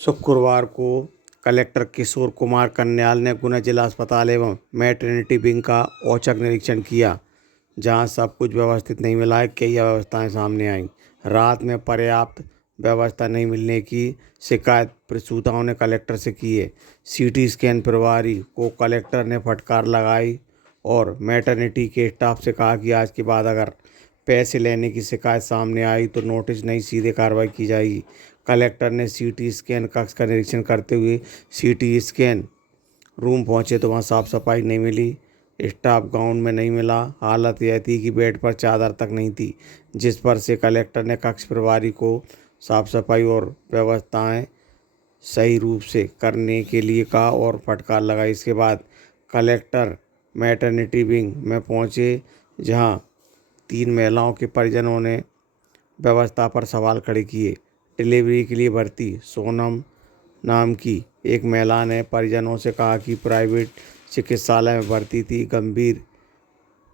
शुक्रवार को कलेक्टर किशोर कुमार कन्याल ने गुना जिला अस्पताल एवं मैटरनिटी विंग का औचक निरीक्षण किया, जहां सब कुछ व्यवस्थित नहीं मिला है। कई अव्यवस्थाएं सामने आईं। रात में पर्याप्त व्यवस्था नहीं मिलने की शिकायत प्रसूताओं ने कलेक्टर से की है। सीटी स्कैन प्रभारी को कलेक्टर ने फटकार लगाई और मैटरनिटी के स्टाफ से कहा कि आज के बाद अगर पैसे लेने की शिकायत सामने आई तो नोटिस नहीं, सीधे कार्रवाई की जाएगी। कलेक्टर ने सीटी स्कैन कक्ष का निरीक्षण करते हुए सीटी स्कैन रूम पहुंचे तो वहां साफ सफाई नहीं मिली, स्टाफ गाउन में नहीं मिला। हालत यह थी कि बेड पर चादर तक नहीं थी, जिस पर से कलेक्टर ने कक्ष प्रभारी को साफ सफाई और व्यवस्थाएं सही रूप से करने के लिए कहा और फटकार लगाई। इसके बाद कलेक्टर मैटरनिटी विंग में पहुंचे, जहां 3 महिलाओं के परिजनों ने व्यवस्था पर सवाल खड़े किए। डिलीवरी के लिए भर्ती सोनम नाम की एक महिला ने परिजनों से कहा कि प्राइवेट चिकित्सालय में भर्ती थी, गंभीर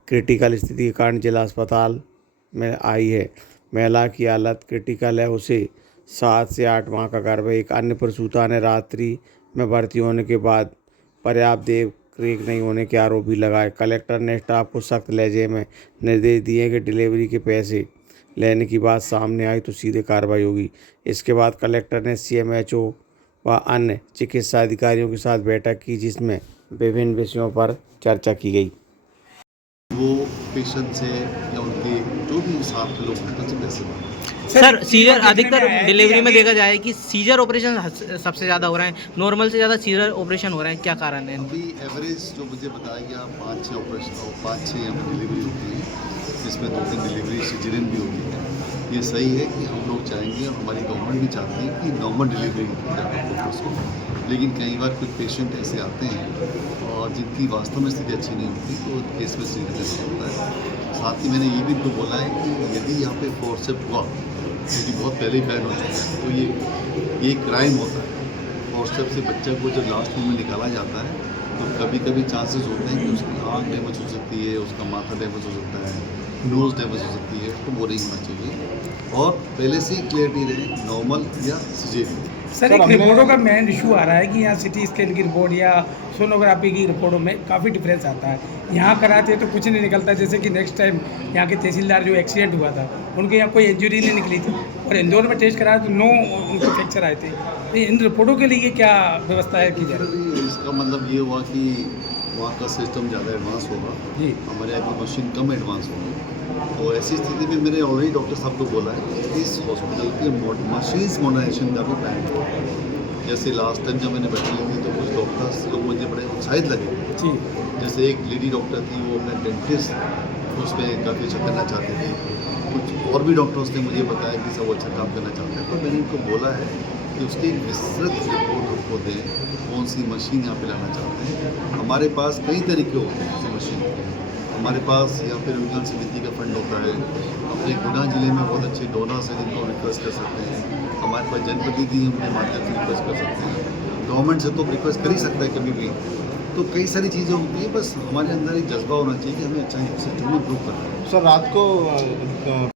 क्रिटिकल स्थिति के कारण जिला अस्पताल में आई है। महिला की हालत क्रिटिकल है, उसे 7 से 8 माह का गर्भ है। एक अन्य प्रसूता ने रात्रि में भर्ती होने के बाद पर्याप्त देख रेख नहीं होने के आरोप भी लगाए। कलेक्टर ने स्टाफ को सख्त लहजे में निर्देश दिए कि डिलीवरी के पैसे लेने की बात सामने आई तो सीधे कार्रवाई होगी। इसके बाद कलेक्टर ने सीएमएचओ व अन्य चिकित्सा अधिकारियों के साथ बैठक की, जिसमें विभिन्न विषयों पर चर्चा की गई। वो पेशेंट से या उनके जो भी साथ लोग हैं उनसे पैसे मांगे। सर सीजर अधिकतर डिलीवरी में देखा जाए कि सीजर ऑपरेशन सबसे ज़्यादा हो रहा है, नॉर्मल से ज़्यादा सीजर ऑपरेशन हो रहा है, क्या कारण है? अभी एवरेज जो मुझे बताया गया 5-6 ऑपरेशन और 5-6 यहाँ पर डिलीवरी होती है, जिसमें 2-3 डिलीवरी सिजेरियन भी होती है। ये सही है कि हम लोग चाहेंगे और हमारी गवर्नमेंट भी चाहती है कि नॉर्मल डिलीवरी ज़्यादा फोकस हो, लेकिन कई बार कुछ पेशेंट ऐसे आते हैं और जिनकी वास्तव में स्थिति अच्छी नहीं होती तो केस में सीरियस होता है। साथ ही मैंने ये भी तो बोला है कि यदि यहाँ पे फोर्सेप हुआ, क्योंकि बहुत पहले ही बैन हो चुका है, तो ये क्राइम होता है। फोर्सेप से बच्चे को जब लास्ट में निकाला जाता है तो कभी कभी चांसेस होते हैं कि उसकी आँख डैमेज हो सकती है, उसका माथा डैमेज हो सकता है, नोज़ डैमेज हो सकती है, तो वो नहीं होना चाहिए और पहले से ही क्लियरिटी रहे नॉर्मल या सिजेरियन। सर एक रिपोर्टों का मेन इशू आ रहा है कि यहाँ सिटी स्कैन की रिपोर्ट या सोनोग्राफी की रिपोर्टों में काफ़ी डिफरेंस आता है। यहाँ कराते हैं तो कुछ नहीं निकलता, जैसे कि नेक्स्ट टाइम यहाँ के तहसीलदार जो एक्सीडेंट हुआ था उनके यहाँ कोई इंजरी नहीं निकली थी और इंदौर में टेस्ट कराया तो 9 उनको फ्रैक्चर आए थे। तो इन रिपोर्टों के लिए क्या व्यवस्था है की जा रही है? इसका मतलब ये हुआ कि वहाँ का सिस्टम ज़्यादा एडवांस होगा जी, हमारे यहाँ की मशीन कम एडवांस होगी। तो ऐसी स्थिति में मैंने ऑलरेडी डॉक्टर साहब को बोला है कि इस हॉस्पिटल के मशीन्स मॉडर्नाइजेशन का भी प्लान है। जैसे लास्ट टाइम जब मैंने बैठी थी तो कुछ डॉक्टर्स लोग मुझे बड़े उत्साहित लगे जी। जैसे एक लेडी डॉक्टर थी, वो अपने डेंटिस्ट उसमें काफ़ी अच्छा करना चाहती थी। कुछ और भी डॉक्टर्स ने मुझे बताया कि सब अच्छा काम करना चाहते हैं, तो मैंने उनको बोला है कि उसकी एक विस्तृत रिपोर्ट हमको दें, कौन सी मशीन यहाँ पे लाना चाहते हैं। हमारे पास कई तरीके होते हैं उस मशीन के। हमारे पास या फिर विज्ञान समिति का फंड होता है, अपने गुना जिले में बहुत अच्छे डोनर्स हैं जिनको रिक्वेस्ट कर सकते हैं। हमारे पास जनप्रतिनिधि उनके माध्यम से रिक्वेस्ट कर सकते हैं। गवर्नमेंट से तो रिक्वेस्ट कर ही सकता है कभी भी। तो कई सारी चीज़ें होती हैं, बस हमारे अंदर एक जज्बा होना चाहिए कि हमें अच्छा सिस्टम में इम्प्रूव करना है। सर रात को